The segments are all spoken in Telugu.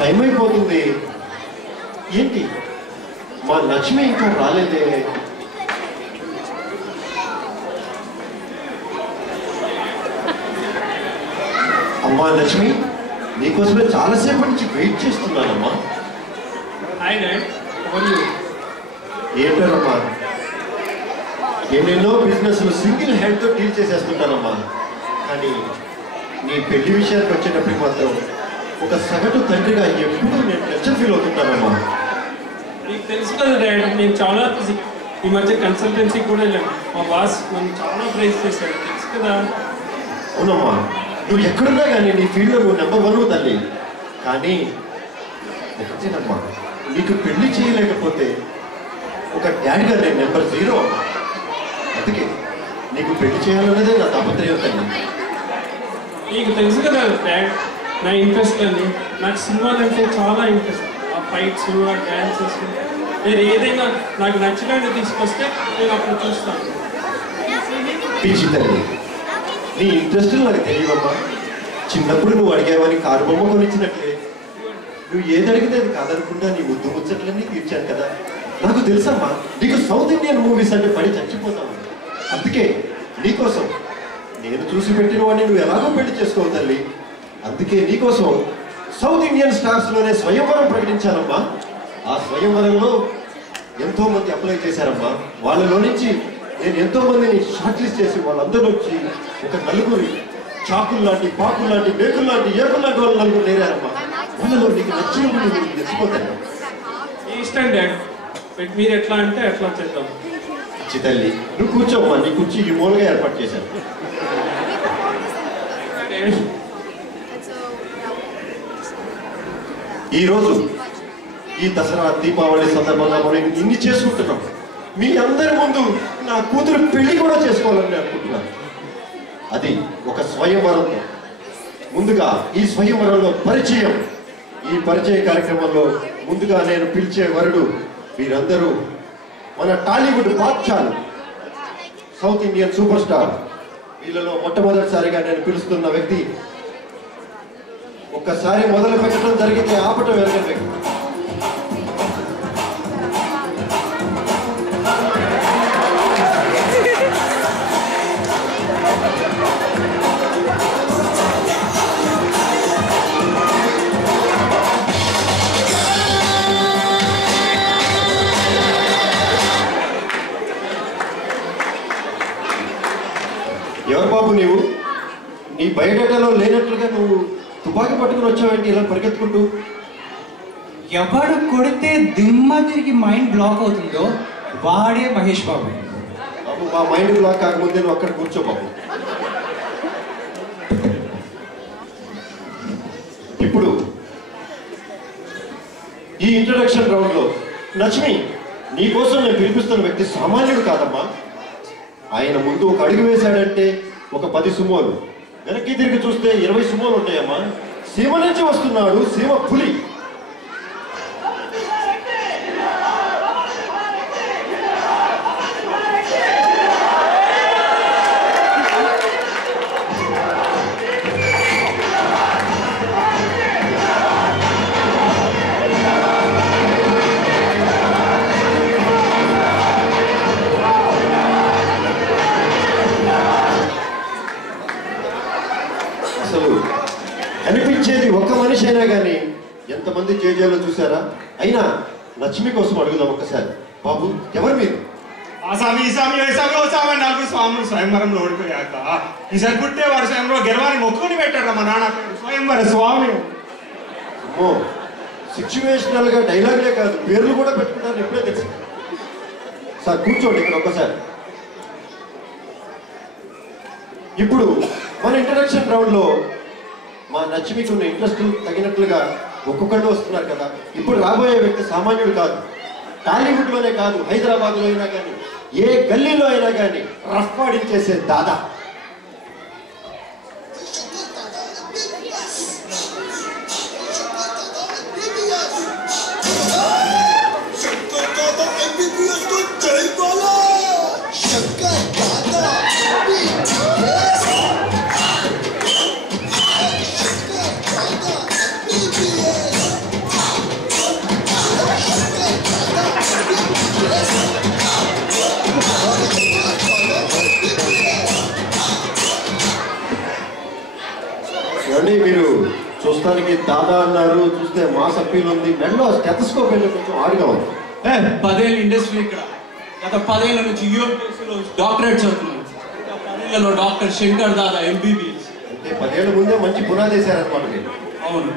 టైం అయిపోతుంది. ఏంటి మా లక్ష్మి ఇంకా రాలేదే? అమ్మా లక్ష్మి, నీకోసమే చాలాసేపటి నుంచి వెయిట్ చేస్తున్నానమ్మా. ఏంటమ్మా, ఎన్నెన్నో బిజినెస్లు సింగిల్ హ్యాండ్తో డీల్ చేసేస్తుంటానమ్మా. కానీ నీ పెళ్లి విషయానికి వచ్చేటప్పటికి మాత్రం ఒక సగటు తండ్రిగా ఎప్పుడూ నేను టెన్షన్ ఫీల్ అవుతుంటానమ్మా. నీకు తెలుసు కదా డాడీ, నేను చాలా ఈ మధ్య కన్సల్టెన్సీ కూడా వెళ్ళాను. మా బాస్ నన్ను చాలా ప్రైజ్ చేశాడు, తెలుసు కదా. అవునమ్మా, నువ్వు ఎక్కడున్నా కానీ నీ ఫీల్డ్లో నువ్వు నెంబర్ 1 తల్లి. కానీ ఒకటేనమ్మా, నీకు పెళ్లి చేయలేకపోతే ఒక డాడీగా నేను నెంబర్ 0 అమ్మా. అందుకే నీకు పెళ్లి చేయాలన్నదే నా తాపత్రయం తల్లి. నీకు తెలుసు కదా డాడ్, నా ఇంట్రెస్ట్ అని. నాకు సినిమాలు అంటే చాలా ఇంట్రెస్ట్. ఆ ఫైట్స్, ఆ డ్యాన్సెస్, నేను ఏదైనా నాకు నచ్చినట్టు తీసుకొస్తే నేను అప్పుడు చూస్తాను. పిచ్చి తల్లి, నీ ఇంట్రెస్ట్ నాకు తెలియవమ్మా. చిన్నప్పుడు నువ్వు అడిగేవని కారు బొమ్మ కొనిచ్చినట్లే నువ్వు ఏది అడిగితే అది కాదనుకుంటా నీ ముద్దు ముచ్చట్లన్నీ తీర్చాను కదా. నాకు తెలుసమ్మా, నీకు సౌత్ ఇండియన్ మూవీస్ అంటే పడి చచ్చిపోతావు. అందుకే నీకోసం నేను చూసి పెట్టిన వాడిని నువ్వు ఎలాగో పెళ్లి చేసుకోవు తల్లి. అందుకే నీకోసం సౌత్ ఇండియన్ స్టార్స్లోనే స్వయంవరం ప్రకటించానమ్మా. ఆ స్వయంవరంలో ఎంతో మంది అప్లై చేశారమ్మా. వాళ్ళలో నుంచి నేను ఎంతో మందిని షార్ట్ లిస్ట్ చేసి వాళ్ళందరూ వచ్చి ఒక నలుగురి చాకులు లాంటి, పాకులు లాంటి, మేకులు లాంటి, ఏకులు లాంటి వాళ్ళు నలుగురు నేరారమ్మా. వాళ్ళలో నీకు నచ్చిన నీకు తెచ్చిపోతాను. ఇష్టం డాడ్, మీరు ఎట్లా అంటే అట్లా చేద్దాం. తల్లి నువ్వు కూర్చోమ్మా, నీ కుర్చీ ఈ మూలగా ఏర్పాటు చేశాను. ఈరోజు ఈ దసరా దీపావళి సందర్భంగా మనం ఇన్ని చేసుకుంటున్నాం. మీ అందరి ముందు నా కూతురు పెళ్లి కూడా చేసుకోవాలని అనుకుంటున్నాను. అది ఒక స్వయంవరంతో. ముందుగా ఈ స్వయంవరంలో పరిచయం. ఈ పరిచయ కార్యక్రమంలో ముందుగా నేను పిలిచే వరుడు వీరందరూ మన టాలీవుడ్ బాద్షాలు, సౌత్ ఇండియన్ సూపర్ స్టార్. వీళ్ళలో మొట్టమొదటిసారిగా నేను పిలుస్తున్న వ్యక్తి, ఒక్కసారి మొదలు పెట్టడం జరిగితే ఆపటం వెనక వ్యక్తి. ఎవరు బాబు నీవు? నీ బయోడేటాలో లేనట్లుగా నువ్వు తుపాకీ పట్టుకుని వచ్చావేంటి ఇలా పరిగెత్తుకుంటూ? ఎవడు కొడితే దిమ్మ తిరిగి మైండ్ బ్లాక్ అవుతుందో వాడే మహేష్ బాబు. బాబు మా మైండ్ బ్లాక్ కాకముందే నువ్వు అక్కడ కూర్చో బాబు. ఇప్పుడు ఈ ఇంట్రడక్షన్ రౌండ్లో లక్ష్మి, నీ కోసం నేను పిలిపిస్తున్న వ్యక్తి సామాన్యుడు కాదమ్మా. ఆయన ముందు ఒక అడుగు వేశాడంటే ఒక 10 సుమోలు, వెనక్కి తిరిగి చూస్తే 20 సుమోలు ఉంటాయమ్మా. సీమ నుంచి వస్తున్నాడు, సీమ పులి. అసలు కనిపించేది ఒక్క మనిషి అయినా కానీ ఎంతమంది జేజేలో చూసారా? అయినా లక్ష్మి కోసం అడుగుదాం ఒక్కసారి. బాబు ఎవరు మీరు? స్వామి స్వయంవరంలో ఓడిపోయాక ఈసారి పుట్టే వాడు స్వయంలో గెలవాలని మొక్కుని పెట్టాడు మా నాన్న. స్వయంవర స్వామి. అమ్మో, సిచ్యువేషనల్ గా డైలాగ్లే కాదు పేర్లు కూడా పెట్టుకుంటారు. ఎప్పుడే తెలుసు సార్. కూర్చోండి ఇక్కడ ఒక్కసారి. ఇప్పుడు మన ఇంట్రడక్షన్ రౌండ్ లో మా లక్ష్మికి ఉన్న ఇంట్రెస్ట్ తగినట్లుగా ఒక్కొక్కళ్ళు వస్తున్నారు కదా. ఇప్పుడు రాబోయే వ్యక్తి సామాన్యుడు కాదు. టాలీవుడ్ లోనే కాదు, హైదరాబాద్ లో అయినా కానీ, ఏ గల్లీలో అయినా కానీ రఫ్ ఆడించేసే దాదా. ఏమండి మీరు చూస్తానికి దాదా అన్నారు, చూస్తే మాస్ అప్పీల్ ఉంది, మెడలో స్టెథోస్కోప్ వెళ్ళి కొంచెం ఆడుగా ఉంది. 10 ఏళ్ళ ఇండస్ట్రీ ఇక్కడ. గత 10 ఏళ్ళ నుంచి యూఎంటీసీలో డాక్టరేట్ చదువుతున్నాను. 10 ఏళ్లలో డాక్టర్ శంకర్ దాదా MBBS. అంటే 10 ఏళ్ళ ముందే మంచి పునాది వేశారనమాట మీరు. అవును.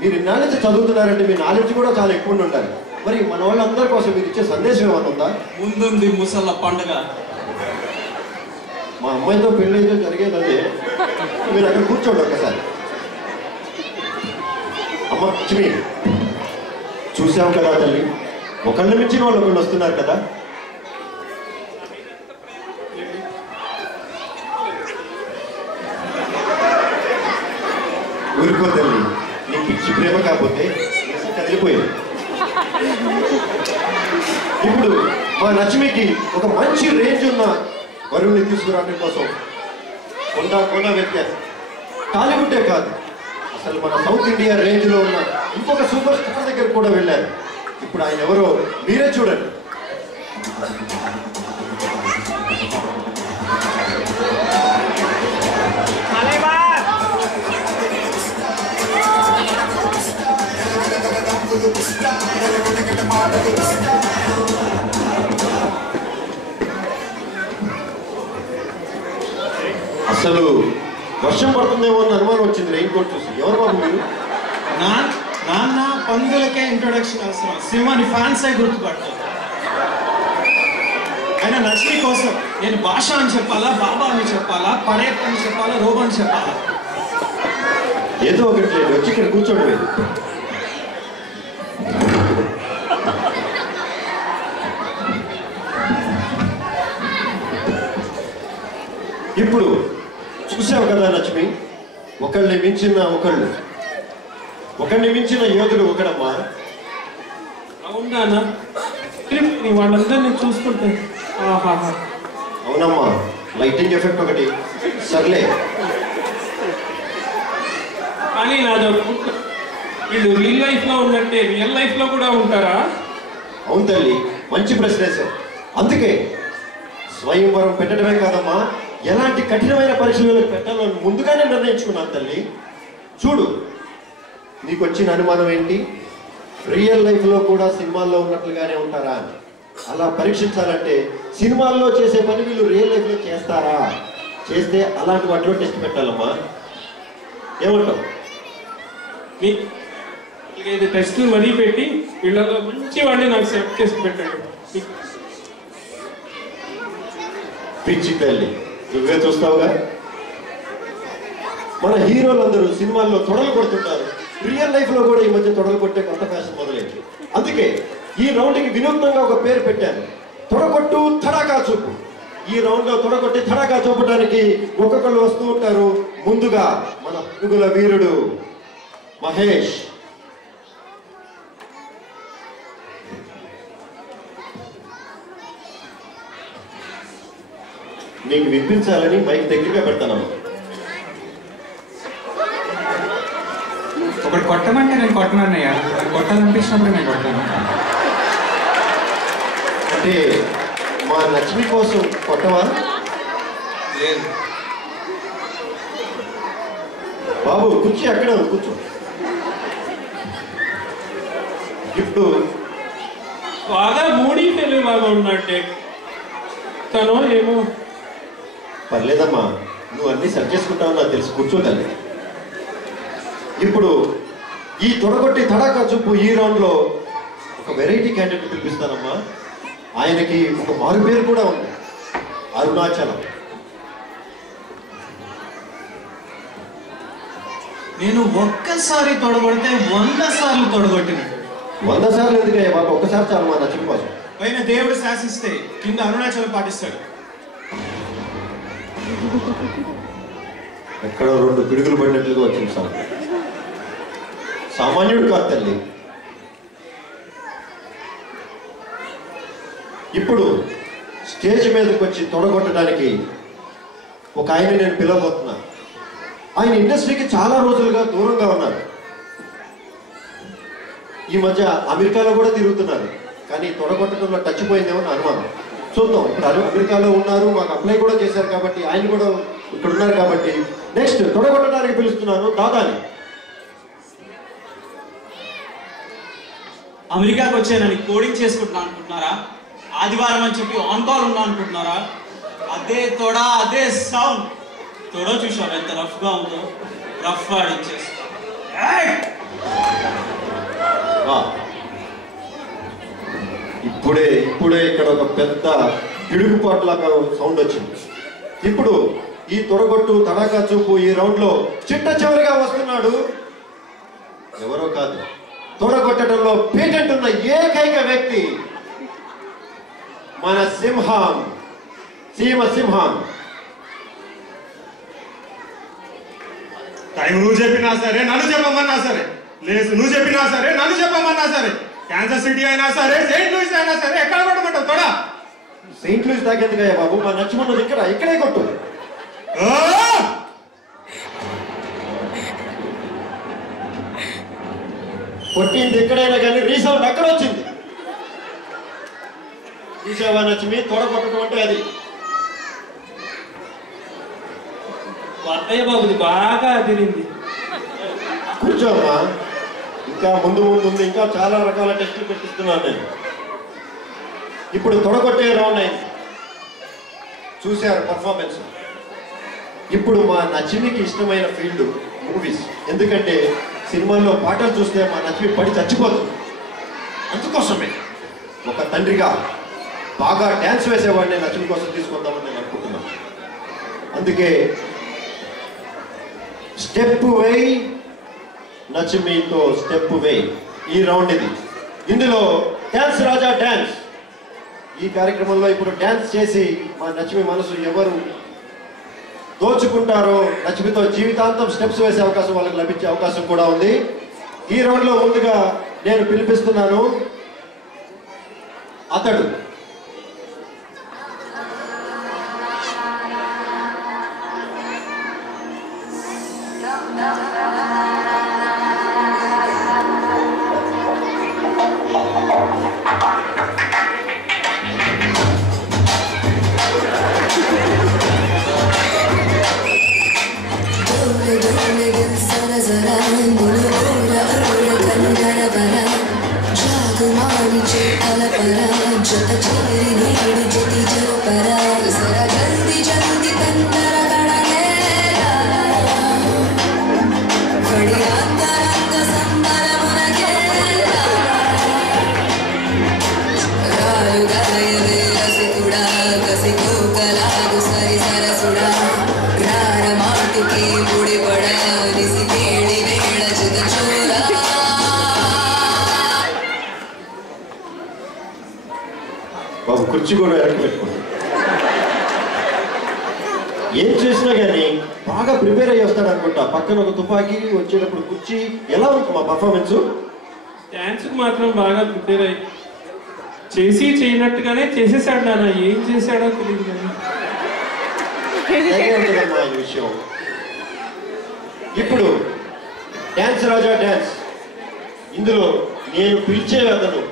మీరు ఇన్నాళ్ళ నుంచి చదువుతున్నారంటే మీ నాలెడ్జ్ కూడా చాలా ఎక్కువ ఉండాలి. మరి మన వాళ్ళందరి కోసం మీరు ఇచ్చే సందేశం ఏమైనా ఉందా? ముందుంది ముసళ్ళ పండుగ. మా అమ్మాయితో పెళ్ళి అయితే జరిగేది అదే. మీరు అక్కడ కూర్చోండి ఒకసారి. అమ్మ లక్ష్మి, చూసాం కదా తల్లి, ఒకళ్ళ మించిన వాళ్ళు ఒకళ్ళు వస్తున్నారు కదా. ఊరుకో తల్లి, నీ పిచ్చి ప్రేమ కాకపోతే కదిలిపోయింది. ఇప్పుడు మా లక్ష్మికి ఒక మంచి రేంజ్ ఉన్న వరుణ్ణి తీసుకురావడం కోసం కొండ వ్యత్యాసం టాలీవుడ్డే కాదు, అసలు మన సౌత్ ఇండియా రేంజ్ లో ఉన్న ఇంకొక సూపర్ స్టార్ దగ్గర కూడా వెళ్ళారు. ఇప్పుడు ఆయన ఎవరో మీరే చూడండి. అసలు వర్షం పడుతుందేమో అని అనుమానం వచ్చింది రెయిన్ కోట్ చూసి. ఎవరు బాబు మీరు? నాన్న పందులకే ఇంట్రొడక్షన్ అవసరం. సింహాని ఫ్యాన్స్ అయి గుర్తుపడతారు. ఆయన లక్ష్మి కోసం నేను భాష అని చెప్పాలా, బాబా అని చెప్పాలా, పడేప్ అని చెప్పాలా, రోబో అని చెప్పాలా? ఏదో ఒకటి లేదు, వచ్చి ఇక్కడ కూర్చోండి. లేదు ఇప్పుడు చూసావు కదా లక్ష్మి, ఒకళ్ళని మించిన యోధుడు ఒకడమ్మా. అవునా వాళ్ళందరినీ చూసుకుంటే అవునమ్మా, లైటింగ్ ఎఫెక్ట్ ఒకటి సర్లే. కానీ నాది వీళ్ళు రియల్ లైఫ్ లో ఉన్నట్టే రియల్ లైఫ్ లో కూడా ఉంటారా? అవును తల్లి, మంచి ప్రశ్న సార్. అందుకే స్వయంవరం పెట్టడమే కాదమ్మా, ఎలాంటి కఠినమైన పరీక్షలు పెట్టాలో ముందుగానే నిర్ణయించుకున్నాను తల్లి. చూడు, నీకు వచ్చిన అనుమానం ఏంటి? రియల్ లైఫ్లో కూడా సినిమాల్లో ఉన్నట్లుగానే ఉంటారా అని. అలా పరీక్షించాలంటే సినిమాల్లో చేసే పని వీళ్ళు రియల్ లైఫ్లో చేస్తారా, చేస్తే అలాంటి వాటిలో టెస్ట్ పెట్టాలమ్మా. ఏమంటావు? ఇది టెస్ట్ మరీ పెట్టి వీళ్ళలో మంచి వాడిని నాకు సెలెక్ట్ చేసి పెట్టండి. పిచ్చి తల్లి, నువ్వే చూస్తావుగా. మన హీరోలందరూ సినిమాల్లో తొడలు కొడుతుంటారు, రియల్ లైఫ్ లో కూడా ఈ మధ్య తొడలు కొట్టే కొత్త ఫ్యాషన్ మొదలైంది. అందుకే ఈ రౌండ్ కి వినూత్నంగా ఒక పేరు పెట్టాను, తొడగొట్టు తడాకా చూపు. ఈ రౌండ్ లో తొడగొట్టి తడాకా చూపడానికి ఒక్కొక్కళ్ళు వస్తూ ఉంటారు. ముందుగా మన పురుగుల వీరుడు మహేష్. నీకు వినిపించాలని మైక్ దగ్గరగా పెడతానమ్మా. ఒకటి కొట్టమంటే నేను కొట్టనన్నయ్యా, కొట్టాలనిపించినప్పుడు నేను కొట్టాను. అంటే మా లక్ష్మి కోసం కొట్టవా? లేదు బాబు, కూర్చి అక్కడే కూర్చో. ఇప్పుడు బాగా మూడీ తెలుగులాగా ఉన్నట్టే తను ఏమో. పర్లేదమ్మా, నువ్వు అన్ని సెట్ చేసుకుంటావు నాకు తెలుసు, కూర్చోదండి. ఇప్పుడు ఈ తొడగొట్టి తడాకా చూపు ఈ రౌండ్లో ఒక వెరైటీ క్యాండిడేట్ పిలిపిస్తానమ్మా. ఆయనకి ఒక మారు పేరు కూడా ఉంది, అరుణాచలం. నేను ఒక్కసారి తొడగొడితే 100 సార్లు తొడగొట్టినట్టు. 100 సార్లు ఎందుకే బాబు, ఒక్కసారి చాలు మా లక్ష్మి కోసం. పైన దేవుడు శాసిస్తే కింద అరుణాచలం పాటిస్తాడు. ఎక్కడో 2 పిడుగులు పడినట్లుగా వచ్చింది సౌండ్. సామాన్యుడు కాదు తల్లి. ఇప్పుడు స్టేజ్ మీదకి వచ్చి తొడగొట్టడానికి ఒక ఆయన నేను పిలవబోతున్నా. ఆయన ఇండస్ట్రీకి చాలా రోజులుగా దూరంగా ఉన్నారు. ఈ మధ్య అమెరికాలో కూడా తిరుగుతున్నారు, కానీ తొడగొట్టడంలో టచ్ పోయిందేమో నా అనుమానం. చూద్దాం. ఇప్పుడు అమెరికాలో ఉన్నారు, మాకు అప్లై కూడా చేశారు కాబట్టి ఆయన కూడా ఇక్కడ ఉన్నారు కాబట్టి నెక్స్ట్ తొడగొట్టడానికి పిలుస్తున్నాను దాదాని. అమెరికాకి వచ్చానని కోడింగ్ చేసుకుంటున్నా అనుకుంటున్నారా? ఆదివారం అని చెప్పి ఆన్ కాల్ ఉన్నా అనుకుంటున్నారా? అదే తొడ, అదే సౌండ్. తొడ చూసావు ఎంత రఫ్గా ఉందో, రఫ్ ఆడించేస్తా. ఇప్పుడే ఇక్కడ ఒక పెద్ద పిడుగుపాటులాగా సౌండ్ వచ్చింది. ఇప్పుడు ఈ తొడగొట్టు తడాకా చూపు ఈ రౌండ్ లో చిట్ట చివరిగా వస్తున్నాడు. ఎవరో కాదు, తొడగొట్టడంలో పేటెంట్ ఉన్న ఏకైక వ్యక్తి మన సింహం, సింహం. టైం నువ్వు చెప్పినా సరే, నన్ను చెప్పమన్నా సరే, లేదు నువ్వు చెప్పినా సరే, నన్ను చెప్పమన్నా సరే, క్యాన్సర్ సిటీ అయినా సరే, సెయింట్ లూయిస్ అయినా సరే, ఎక్కడ కొట్టమంటావు తొడ? సెయింట్ లూయిస్ దాకెందుకయ్యా బాబు, మా నచ్చిమన్నది ఇక్కడే కొట్టు. కొట్టింది ఎక్కడైనా కానీ రీసౌండ్ అక్కడ వచ్చింది. చూసావా నచ్చిమి, తొడ కొట్టడం అంటే అది. అత్తయ్య బాబుది బాగా అదిరింది. కూర్చోమ్మా, ఇంకా ముందు ఉంది, ఇంకా చాలా రకాల టెస్టులు పెట్టిస్తున్నాను నేను. ఇప్పుడు తొడగొట్టే రౌండ్ అయింది, చూశారు పర్ఫార్మెన్స్. ఇప్పుడు మా నచ్చిమికి ఇష్టమైన ఫీల్డ్ మూవీస్. ఎందుకంటే సినిమాల్లో పాటలు చూస్తే మా నచ్చిమి పడి చచ్చిపోతుంది. అందుకోసమే ఒక తండ్రిగా బాగా డ్యాన్స్ వేసేవాడిని నచ్చిమి కోసం తీసుకుందామని నేను అనుకుంటున్నాను. అందుకే స్టెప్ వేయ్ నచ్చిమితో స్టెప్ వేయ్ ఈ రౌండ్ ఇది. ఇందులో డ్యాన్స్ రాజా డ్యాన్స్. ఈ కార్యక్రమంలో ఇప్పుడు డ్యాన్స్ చేసి మా నచ్చిమి మనసు ఎవరు దోచుకుంటారో, నచ్చిమితో జీవితాంతం స్టెప్స్ వేసే అవకాశం వాళ్ళకి లభించే అవకాశం కూడా ఉంది. ఈ రౌండ్ లో ముందుగా నేను పిలిపిస్తున్నాను అతడు బాబు కుర్చీ కూడా వెనక్కి పెట్టుకోండి. ఏం చేసినా కానీ బాగా ప్రిపేర్ అయ్యి వస్తాడు అనుకుంటా. పక్కన ఒక తుపాకీ, వచ్చేటప్పుడు కుర్చీ. ఎలా ఉంది మా పర్ఫార్మెన్స్? డాన్స్ మాత్రం బాగా ప్రిపేర్ అయ్యి చేసి చేయనట్టుగానే చేసేసాడు. నాన్న ఏం చేశాడో తెలియదు కానీ ఉంటుందమ్మా ఈ విషయం. ఇప్పుడు డ్యాన్స్ రాజా డ్యాన్స్. ఇందులో నేను పిలిచే అతను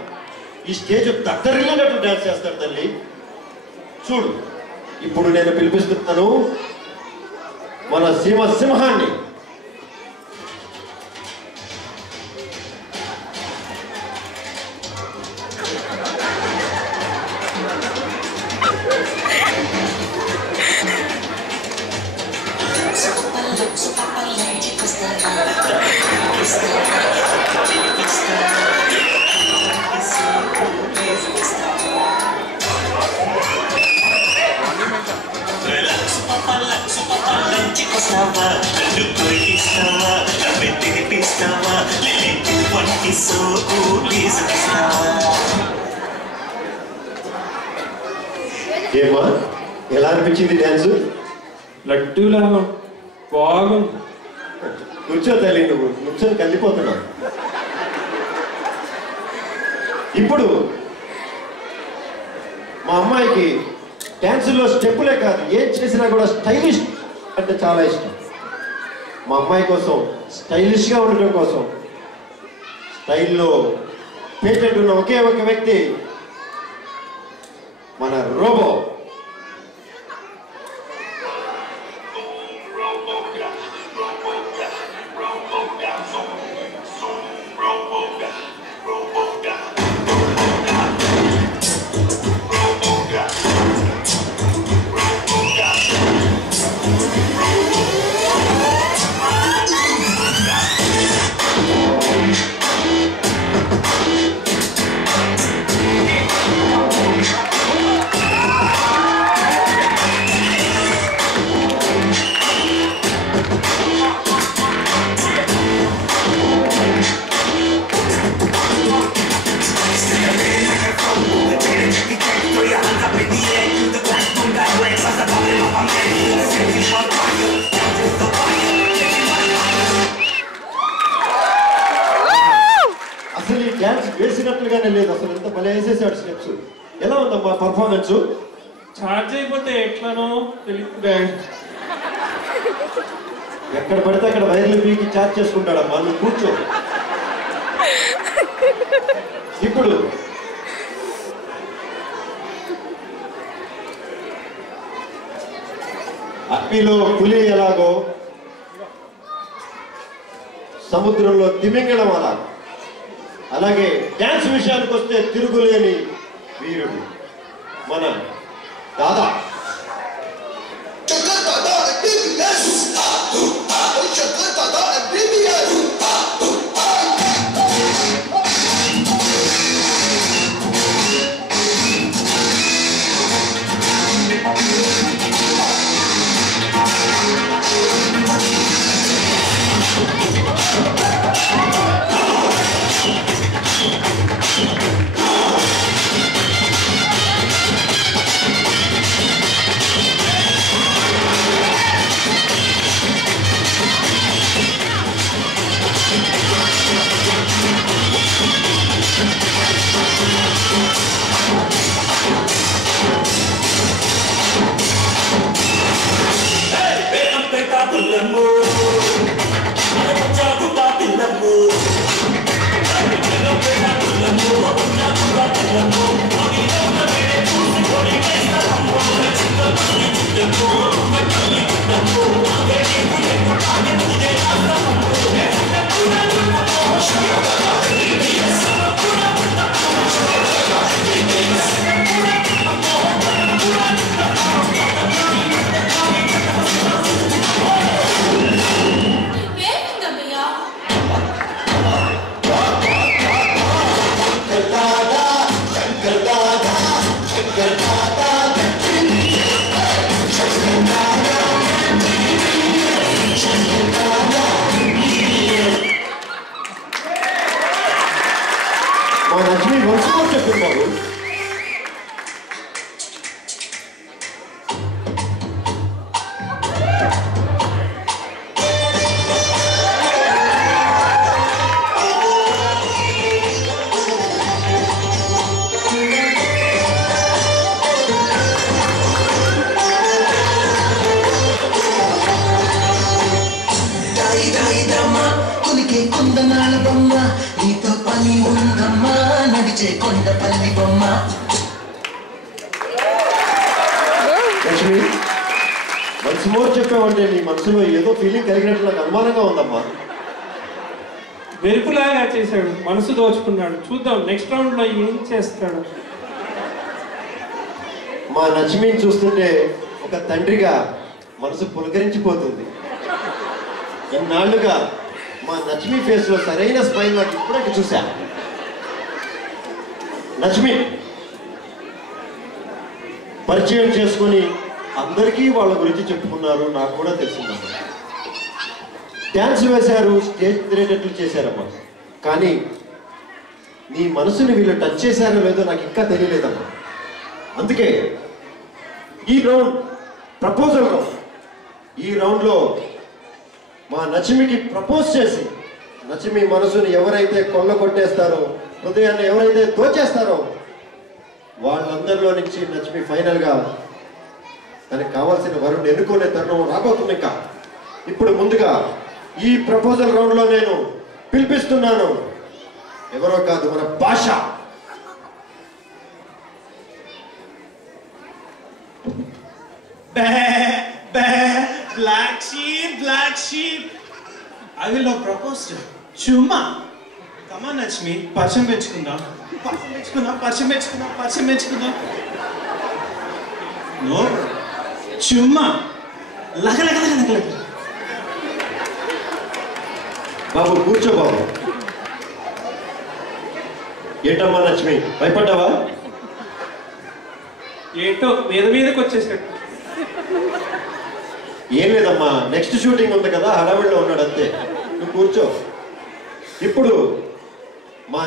ఈ స్టేజ్ దద్దరిల్లినట్టు డ్యాన్స్ చేస్తాడు తల్లి. చూడు, ఇప్పుడు నేను పిలిపిస్తున్నాను మన సింహాన్ని. ఏమా, ఎలా అనిపించింది డ్యాన్స్? లడ్డూలాగా బాగుంది. కూర్చో తల్లి, నువ్వు కూర్చొని కలిపోతున్నావు. ఇప్పుడు మా అమ్మాయికి డ్యాన్సులో స్టెప్పులే కాదు, ఏం చేసినా కూడా స్టైలిష్ అంటే చాలా ఇష్టం. మా అమ్మాయి కోసం స్టైలిష్గా ఉండటం కోసం స్టైల్లో పేటెంట్ ఉన్న ఒకే ఒక వ్యక్తి మన రోబో. వేసినట్లుగానే లేదు అసలు, ఎంత భలే వేసేసాడు స్టెప్స్. ఎలా ఉందమ్మా పర్ఫార్మెన్స్? ఛార్జ్ అయిపోతే ఎట్లానో తెలియదు. ఎక్కడ పడితే అక్కడ వైర్లు పీకి ఛార్జ్ చేసుకుంటాడమ్మా, నువ్వు కూర్చో. ఇప్పుడు అగ్నిలో పులి ఎలాగో, సముద్రంలో తిమింగళం అలా, అలాగే డ్యాన్స్ విషయానికి వస్తే తిరుగులేని వీరుడు మన దాదా. మా లక్ష్మి వంశం చెప్పింది బాబు. కొందనాల బొమ్మ నీతో పని ఉందమ్మా, నడిచే కొండపల్లి బొమ్మ. లక్ష్మి వన్స్ మోర్ చెప్పావంటే నీ మనసులో ఏదో ఫీలింగ్ కలిగినట్లు నాకు అనుమానంగా ఉందమ్మా. మెరుపులాగా చేశాడు, మనసు దోచుకున్నాడు. చూద్దాం నెక్స్ట్ రౌండ్ లో ఏం చేస్తాడు. మా లక్ష్మిని చూస్తుంటే ఒక తండ్రిగా మనసు పులకరించిపోతుంది. ఇన్నాళ్లుగా మా లక్ష్మి ఫేస్ లో సరైన స్మైల్ నాకు ఇప్పుడే చూసా. లక్ష్మి పరిచయం చేసుకుని అందరికీ వాళ్ళ గురించి చెప్పుకున్నారు, నాకు కూడా తెలిసిందమ్మా. డ్యాన్స్ వేశారు, స్టేజ్ తిరిగేటట్లు చేశారమ్మా. కానీ నీ మనసుని వీళ్ళు టచ్ చేశారో లేదో నాకు ఇంకా తెలియలేదమ్మా. అందుకే ఈ రౌండ్ ప్రపోజల్ రౌండ్. ఈ రౌండ్లో మా లక్ష్మికి ప్రపోజ్ చేసి లక్ష్మి మనసుని ఎవరైతే కొల్లగొట్టేస్తారో, హృదయాన్ని ఎవరైతే దోచేస్తారో వాళ్ళందరిలో నుంచి లక్ష్మి ఫైనల్గా తనకు కావాల్సిన వరుణ్ ఎన్నుకునే తరుణం రాబోతుంది. ఇంకా ఇప్పుడు ముందుగా ఈ ప్రపోజల్ రౌండ్లో నేను పిలిపిస్తున్నాను, ఎవరో కాదు మన భాష. Black sheep, black sheep. I will not propose to. Chuma. Come on, Lakshmi. Parcham pechukunda. No. Chuma. Laga. బాబు కూర్చో బాబు. ఏంటమ్మా లక్ష్మి భయపడ్డావా? ఏంటో మీదకి వచ్చేసాడు. ఏం లేదమ్మా, నెక్స్ట్ షూటింగ్ ఉంది కదా, హడావిడిలో ఉన్నాడు అంతే. నువ్వు కూర్చో. ఇప్పుడు మా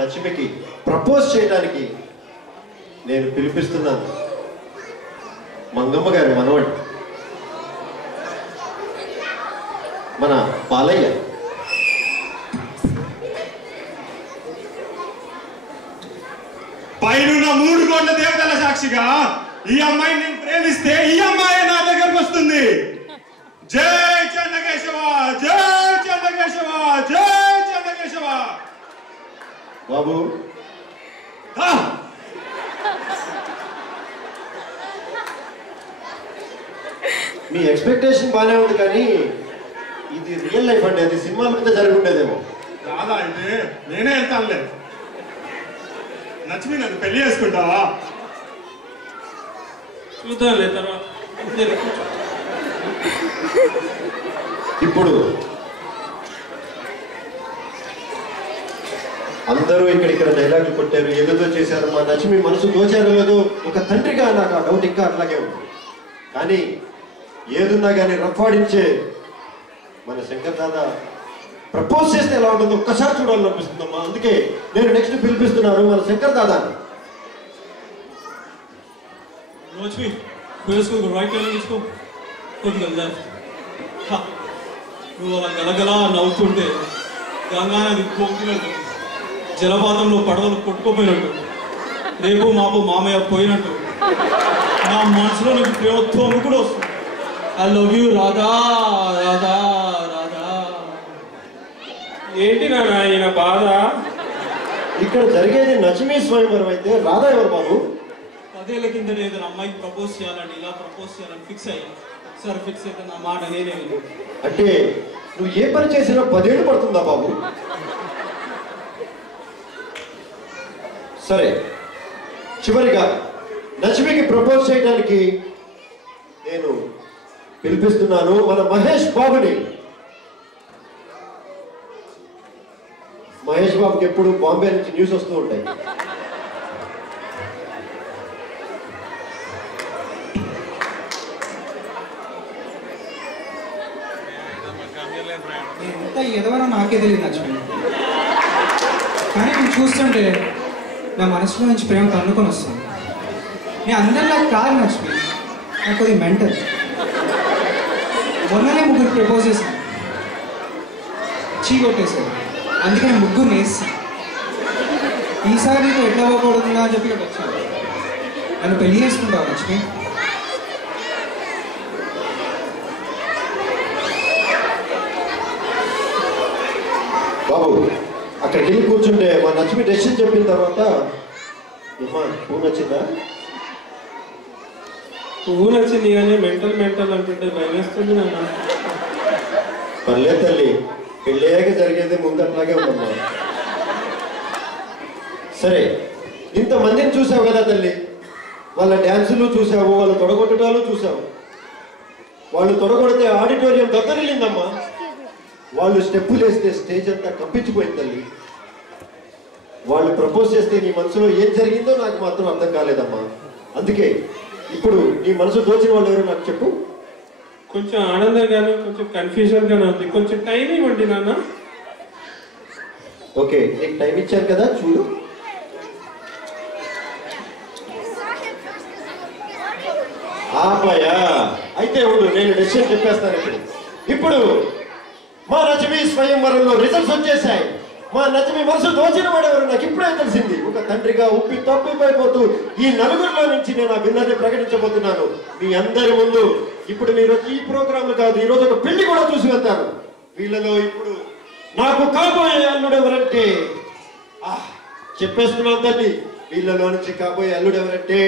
లక్ష్మికి ప్రపోజ్ చేయడానికి నేను పిలిపిస్తున్నాను మంగమ్మ గారి మనవడు మన బాలయ్య. వంద దేవతల సాక్షిగా ఈ అమ్మాయిని నేను ప్రేమిస్తే ఈ అమ్మాయి నా దగ్గరకు వస్తుంది. జై చెన్నకేశవ, జై చెన్నకేశవ, జై చెన్నకేశవ. బాబు మీ ఎక్స్పెక్టేషన్ బాగానే ఉంది, కానీ ఇది రియల్ లైఫ్ అండి, అది సినిమాల మీద జరిగి ఉండేదేమో. రాదా అయితే నేనే వెళ్తానులే. నచ్చి నన్ను పెళ్లి చేసుకుంటావా? చూద్దాంలే తర్వాత. ఇప్పుడు అందరూ ఇక్కడ డైలాగులు కొట్టారు, ఏదేదో చేశారు, మా నచ్చి మీ మనసు దోచారో లేదో ఒక తండ్రిగా నాకు ఆ డౌట్ ఇంకా అట్లాగే ఉంది. కానీ ఏదున్నా కానీ రఫాడించే మన శంకర్ దాదా ప్రపోజ్ చేస్తే ఎలా ఉంటుందో ఒక్కసారి చూడాలనిపిస్తుందమ్మా. అందుకే నేను నెక్స్ట్ పిలిపిస్తున్నాను మన శంకర్ దాదాని. లక్ష్మి వేసుకో, రైట్ తీసుకో, కొద్దిగా లెఫ్ట్. నువ్వు అలా గలగలా నవ్వుతుంటే గంగా నది పొంగినట్టు, జలపాతంలో పడవలు కొట్టుకోపోయినట్టు, రేపు మాపు మామయ్య పోయినట్టు నా మనసులో నీకు ప్రేమ తోము కూడా వస్తుంది. I love you Radha Radha Radha. ఏంటి నాన్న ఈయన బాధ? ఇక్కడ జరిగేది నచిమీ స్వయంవరం అయితే రాధా ఎవరు బాబు? 10 ఏళ్ల కింద నేను అమ్మాయికి ప్రపోజ్ చేయాలని, ఇలా ప్రపోజ్ చేయాలని ఫిక్స్ అయ్యాను. సరే ఫిక్స్ అయితే నా మాట నేనే విను. అంటే నువ్వు ఏ పని చేసినా 10 ఏళ్ళు పడుతుందా బాబు? సరే, చివరిగా నచిమీకి ప్రపోజ్ చేయడానికి నేను పిలిపిస్తున్నాను మన మహేష్ బాబుని. మహేష్ బాబుకి ఎప్పుడు బాంబే నుంచి న్యూస్ వస్తూ ఉంటాయి. ఎంత ఎదవరో నాకే తెలియదు నచ్చింది, కానీ నేను చూస్తుంటే నా మనసులో నుంచి ప్రేమ తన్నుకొని వస్తుంది. నేను అందరిలా కాదు నచ్చిపోయి, నాకు అది మెంటల్. మొన్ననే 3 ప్రపోజ్ చేశాను, చీ కొట్టేశారు. అందుకే నేను 3 వేస్తాను. ఈసారి నీకు ఎట్లా పోకూడదుగా అని చెప్పి ఇక్కడ వచ్చాను. నన్ను పెళ్లి చేసుకుంటావు లక్ష్మి? బాబు అక్కడికి వెళ్ళి కూర్చుంటే మా నచ్చిమి డెసిషన్ చెప్పిన తర్వాత పువ్వు నచ్చిందా? పువ్వు నచ్చింది కానీ మెంటల్ అంటుంటే భయం వేస్తుంది నాన్న. పర్లేదు తల్లి, పెళ్ళయ్యాక జరిగేది ముందు అట్లాగే ఉందమ్మా. సరే, ఇంతమందిని చూసావు కదా తల్లి, వాళ్ళ డ్యాన్సులు చూసావు, వాళ్ళు తొడగొట్టడాలు చూసావు. వాళ్ళు తొడగొడితే ఆడిటోరియం దద్దరిల్లిందమ్మా. వాళ్ళు స్టెప్పులు వేస్తే స్టేజ్ అంతా కంపించిపోయింది తల్లి. వాళ్ళు ప్రపోజ్ చేస్తే నీ మనసులో ఏం జరిగిందో నాకు మాత్రం అర్థం కాలేదమ్మా. అందుకే ఇప్పుడు నీ మనసు దోచిన వాళ్ళు ఎవరు నాకు చెప్పు. కొంచెం ఆనందంగాను కొంచెం కన్ఫ్యూజన్గానే ఉంది, కొంచెం టైం ఇవ్వండి నాన్న. ఓకే, నీకు టైం ఇచ్చాను కదా, చూడు. ఆపాయా? అయితే ఉండు, నేను డెసిషన్ చెప్పేస్తాను. ఇప్పుడు మా నచిమి స్వయంవరంలో రిజల్ట్స్ వచ్చేసాయి. మా నచిమి మనసు దోచిన వాడెవరు నాకు ఇప్పుడే తెలిసింది. ఒక తండ్రిగా ఉప్పి తప్పిపోయిపోతూ ఈ నలుగురిలో నుంచి నేను ఆ భిన్నాన్ని ప్రకటించబోతున్నాను మీ అందరి ముందు. ఇప్పుడు మీరు ఈ ప్రోగ్రాంలు కాదు, ఈ రోజు ఒక పెళ్లి కూడా చూసి వెళ్తారు. వీళ్ళలో ఇప్పుడు నాకు కాబోయే అల్లుడు ఎవరంటే చెప్పేస్తున్నాను తల్లి. వీళ్ళలో నుంచి కాబోయే అల్లుడు ఎవరంటే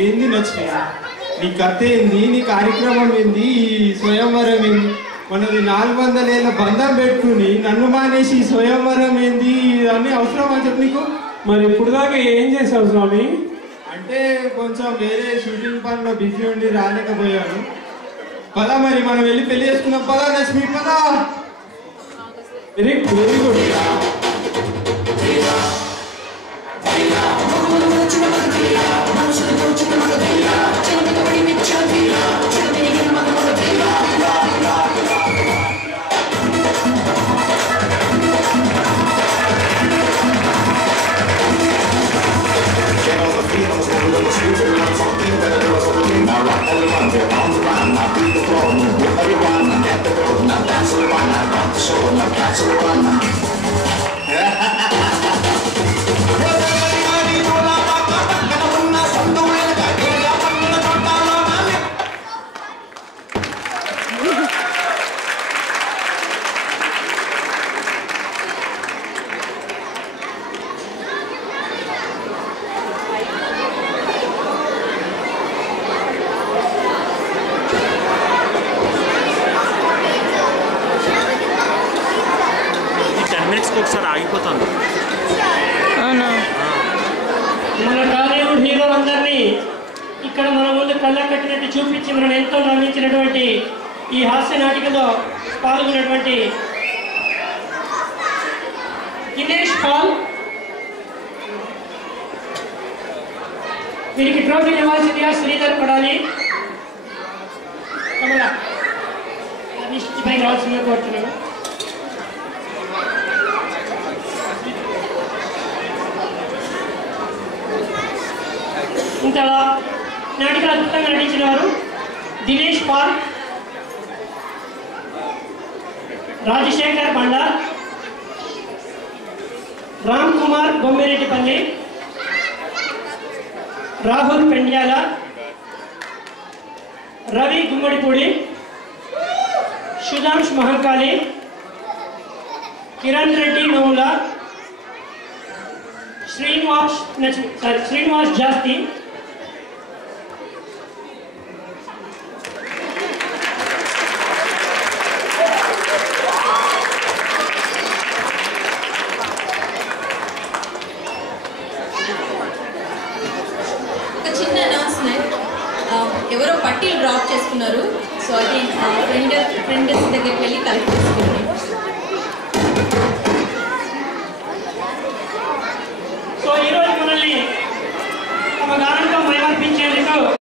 ఏంది నచ్చిన నీ కథ ఏంది, నీ కార్యక్రమం ఏంది, ఈ స్వయంవరం ఏంది? మనది 400 ఏళ్ళ బంధం పెట్టుకుని నన్ను మానేసి ఈ స్వయంవరం ఏంది ఇవన్నీ అవసరం అని చెప్పి నీకు? మరి ఇప్పుడు దాకా ఏం చేసావు స్వామి? అంటే కొంచెం వేరే షూటింగ్ పనిలో బిజీ ఉండి రాలేకపోయాను. పదా మరి మనం వెళ్ళి పెళ్లి చేసుకున్నాం. పదా లక్ష్మి, పదా. Very good. ఒకసారి ఆగిపోతాను. మన టాలీవుడ్ హీరోలందరినీ ఇక్కడ మన ముందు కళ్ళ కట్టినట్టు చూపించి మనం ఎంతో నవ్వించినటువంటి ఈ హాస్య నాటికలో పాల్గొన్నటువంటి దినేష్ పాల్, వీరికి ట్రోఫీ ఇవ్వాల్సిందిగా శ్రీధర్ పడాలి. పైకి రావాల్సిందిగా కోరుతున్నాను. ఇంత నాటికలు అద్భుతంగా నటించిన వారు దినేష్ పాల్, రాజశేఖర్ బండ, రామ్ కుమార్ బొమ్మిరెడ్డిపల్లి, రాహుల్ పెండ్యాల, రవి గుమ్మడిపూడి, సుధాంష్ మహంకాళి, కిరణ్ రెడ్డి నౌల, శ్రీనివాస్ జాస్తి, ఎవరో పట్టీలు డ్రాప్ చేసుకున్నారు. సో అది ఫ్రెండ్స్ దగ్గరికి వెళ్ళి కలెక్ట్ చేసుకోండి. సో ఈరోజు మనల్ని తమ గానంతో మైమర్పించేందుకు